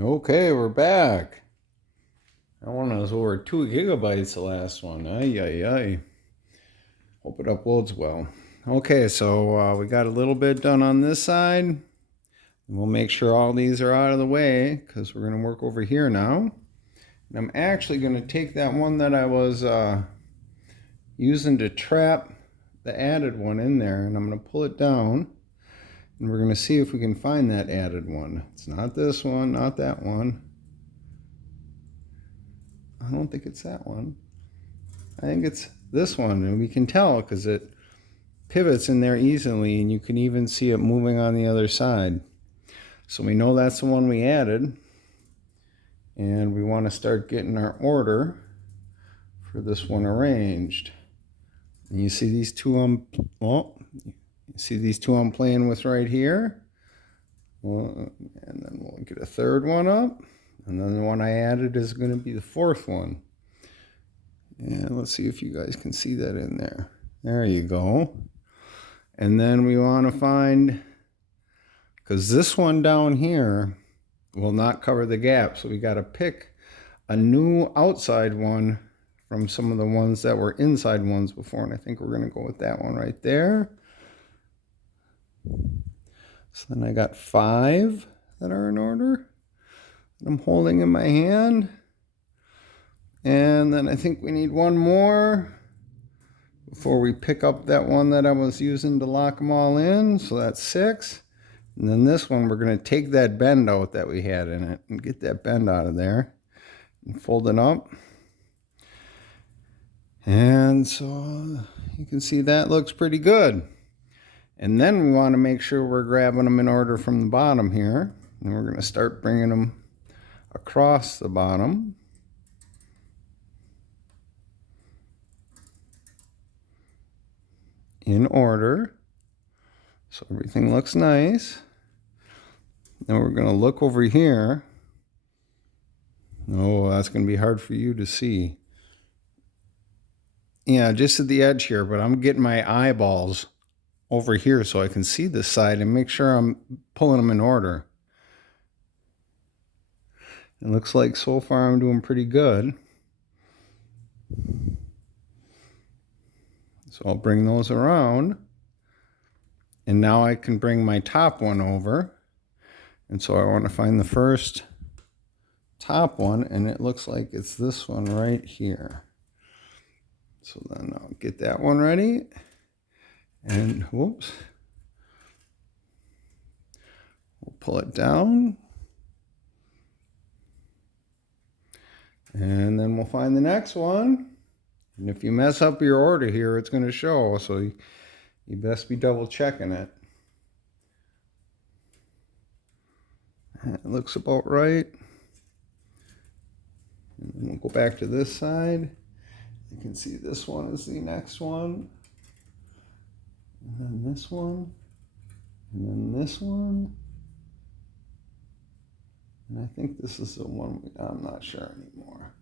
Okay, we're back. That one was over 2 gigabytes, the last one. Ay, ay, ay. Hope it uploads well. Okay, so we got a little bit done on this side. And we'll make sure all these are out of the way because we're going to work over here now. And I'm actually going to take that one that I was using to trap the added one in there, and I'm going to pull it down. And we're going to see if we can find that added one. It's not this one, not that one. I don't think it's that one. I think it's this one, and we can tell because it pivots in there easily, and you can even see it moving on the other side. So we know that's the one we added, and we want to start getting our order for this one arranged. And you see these two I'm playing with right here. Well, and then we'll get a third one up. And then the one I added is going to be the fourth one. And let's see if you guys can see that in there. There you go. And then we want to find, because this one down here will not cover the gap. So we got to pick a new outside one from some of the ones that were inside ones before. And I think we're going to go with that one right there. So then I got 5 that are in order. I'm holding in my hand, and then I think we need one more before we pick up that one that I was using to lock them all in. So that's 6, and then this one we're going to take that bend out that we had in it and get that bend out of there and fold it up. And so you can see that looks pretty good. And then we want to make sure we're grabbing them in order from the bottom here, and we're going to start bringing them across the bottom. In order. So everything looks nice. Then we're going to look over here. Oh, that's going to be hard for you to see. Yeah, just at the edge here, but I'm getting my eyeballs over here so I can see this side and make sure I'm pulling them in order. It looks like so far I'm doing pretty good. So I'll bring those around. And now I can bring my top one over. And so I want to find the first top one, and it looks like it's this one right here. So then I'll get that one ready. And whoops. We'll pull it down. And then we'll find the next one. And if you mess up your order here, it's going to show. So you best be double checking it. It looks about right. And then we'll go back to this side. You can see this one is the next one. And then this one. And then this one. And I think this is the one, I'm not sure anymore.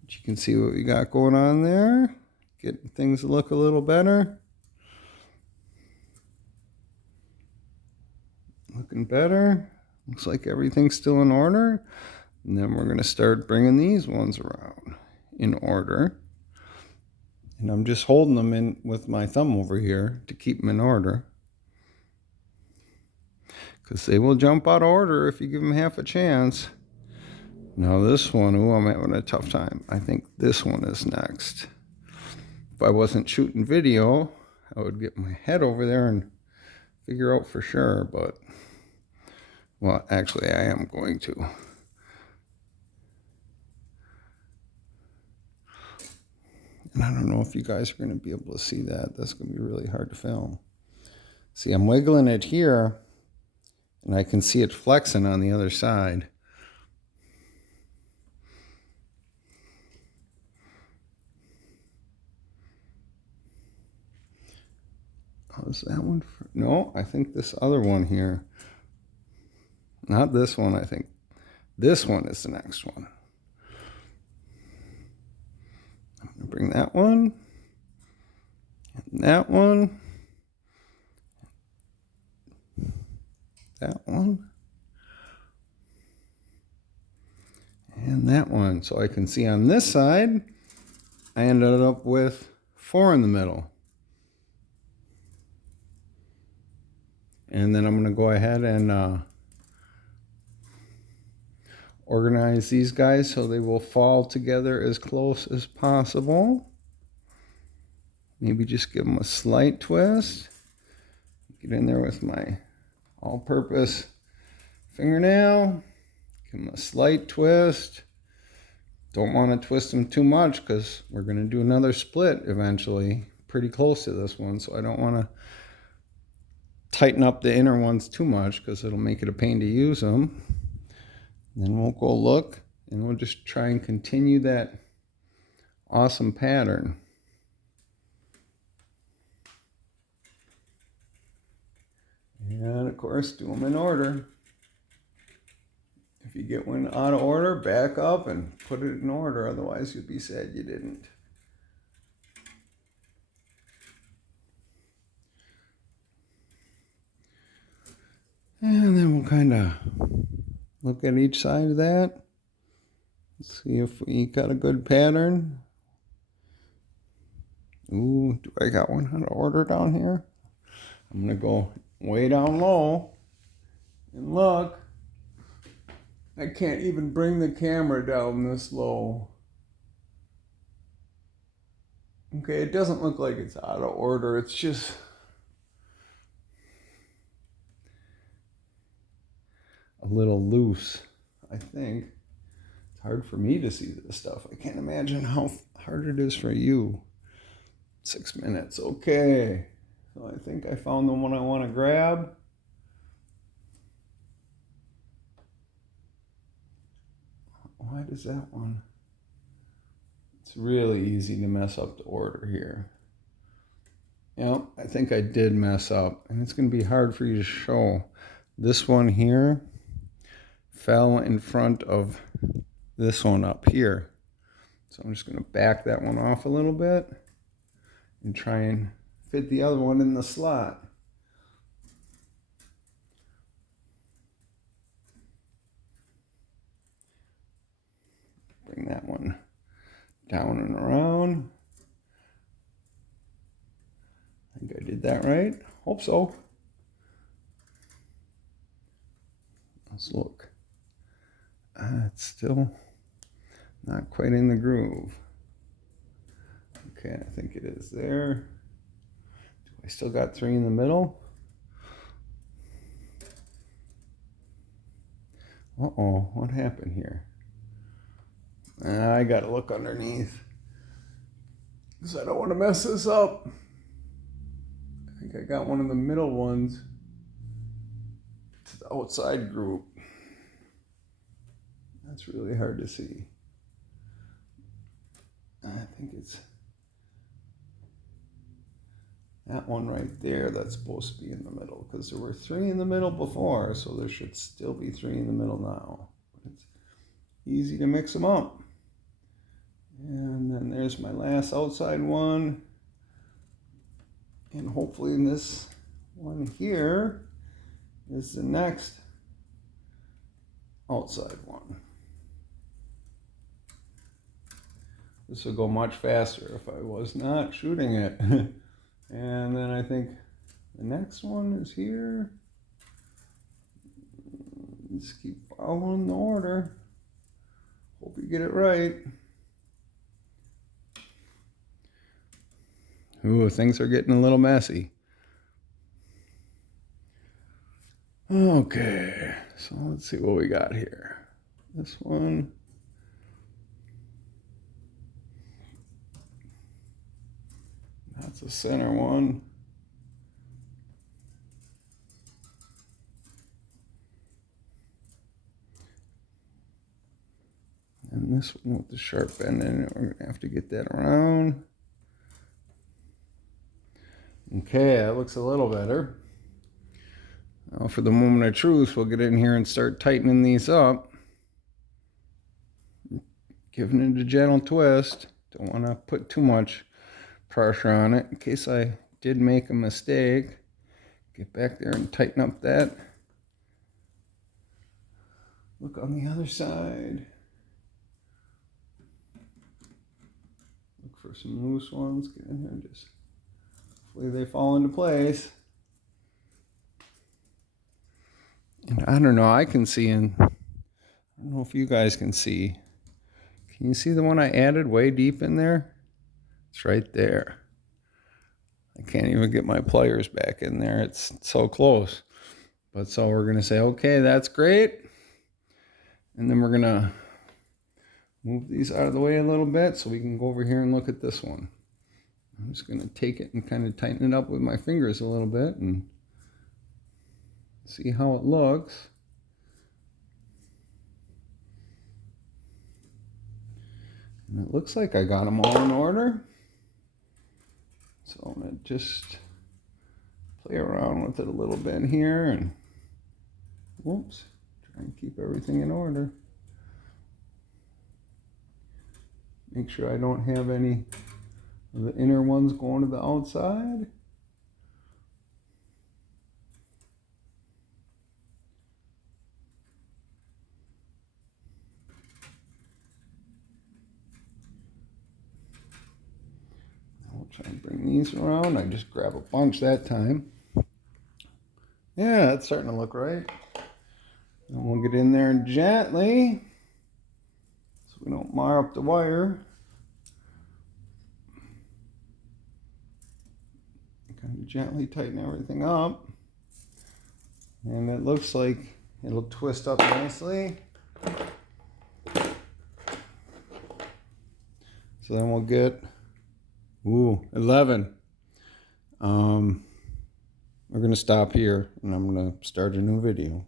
But you can see what we got going on there. Getting things to look a little better. Looking better. Looks like everything's still in order. And then we're going to start bringing these ones around in order. And I'm just holding them in with my thumb over here to keep them in order. Because they will jump out of order if you give them half a chance. Now this one, oh, I'm having a tough time. I think this one is next. If I wasn't shooting video, I would get my head over there and figure out for sure. But, well, actually I am going to. And I don't know if you guys are going to be able to see that. That's going to be really hard to film. See, I'm wiggling it here. And I can see it flexing on the other side. Oh, is that one? No, I think this other one here. Not this one, I think. This one is the next one. I'm going to bring that one. And that one. That one. And that one. So I can see on this side, I ended up with 4 in the middle. And then I'm going to go ahead and organize these guys so they will fall together as close as possible. Maybe just give them a slight twist. Get in there with my all-purpose fingernail. Give them a slight twist. Don't want to twist them too much because we're going to do another split eventually, pretty close to this one. So I don't want to tighten up the inner ones too much because it'll make it a pain to use them. Then we'll go look and we'll just try and continue that awesome pattern. And of course, do them in order. If you get one out of order, back up and put it in order. Otherwise, you'll be sad you didn't. And then we'll kind of look at each side of that. See if we got a good pattern. Ooh, do I got one out of order down here? I'm going to go way down low and look. I can't even bring the camera down this low. Okay, it doesn't look like it's out of order. It's just a little loose, I think. It's hard for me to see this stuff. I can't imagine how hard it is for you. 6 minutes, okay. So I think I found the one I want to grab. Why does that one? It's really easy to mess up the order here. Yep, I think I did mess up. And it's going to be hard for you to show. This one here fell in front of this one up here. So I'm just going to back that one off a little bit and try and fit the other one in the slot. Bring that one down and around. I think I did that right. Hope so. Let's look. It's still not quite in the groove. Okay, I think it is there. Do I still got 3 in the middle? Uh-oh, what happened here? I gotta look underneath because I don't want to mess this up. I think I got one of the middle ones to the outside group. That's really hard to see. I think it's that one right there that's supposed to be in the middle because there were 3 in the middle before, so there should still be 3 in the middle now. But it's easy to mix them up. And then there's my last outside one. And hopefully this one here is the next outside one. This will go much faster if I was not shooting it. And then I think the next one is here. Just keep following the order. Hope you get it right. Ooh, things are getting a little messy. Okay, so let's see what we got here. This one. That's the center one. And this one with the sharp end in it, we're going to have to get that around. Okay, that looks a little better. Now for the moment of truth, we'll get in here and start tightening these up. Giving it a gentle twist. Don't want to put too much pressure on it in case I did make a mistake. Get back there and tighten up that. Look on the other side. for some loose ones. Get in here and just, hopefully they fall into place. And I don't know, I can see in, I don't know if you guys can see. Can you see the one I added way deep in there? It's right there. I can't even get my pliers back in there. It's so close. But so we're going to say, okay, that's great. And then we're going to move these out of the way a little bit so we can go over here and look at this one. I'm just going to take it and kind of tighten it up with my fingers a little bit and see how it looks. And it looks like I got them all in order. So I'm going to just play around with it a little bit here and whoops, try and keep everything in order. Make sure I don't have any of the inner ones going to the outside. I'll try and bring these around. I just grab a bunch that time. Yeah, that's starting to look right. And we'll get in there gently so we don't mar up the wire. Kind of gently tighten everything up. And it looks like it'll twist up nicely. So then we'll get, 11. We're going to stop here and I'm going to start a new video.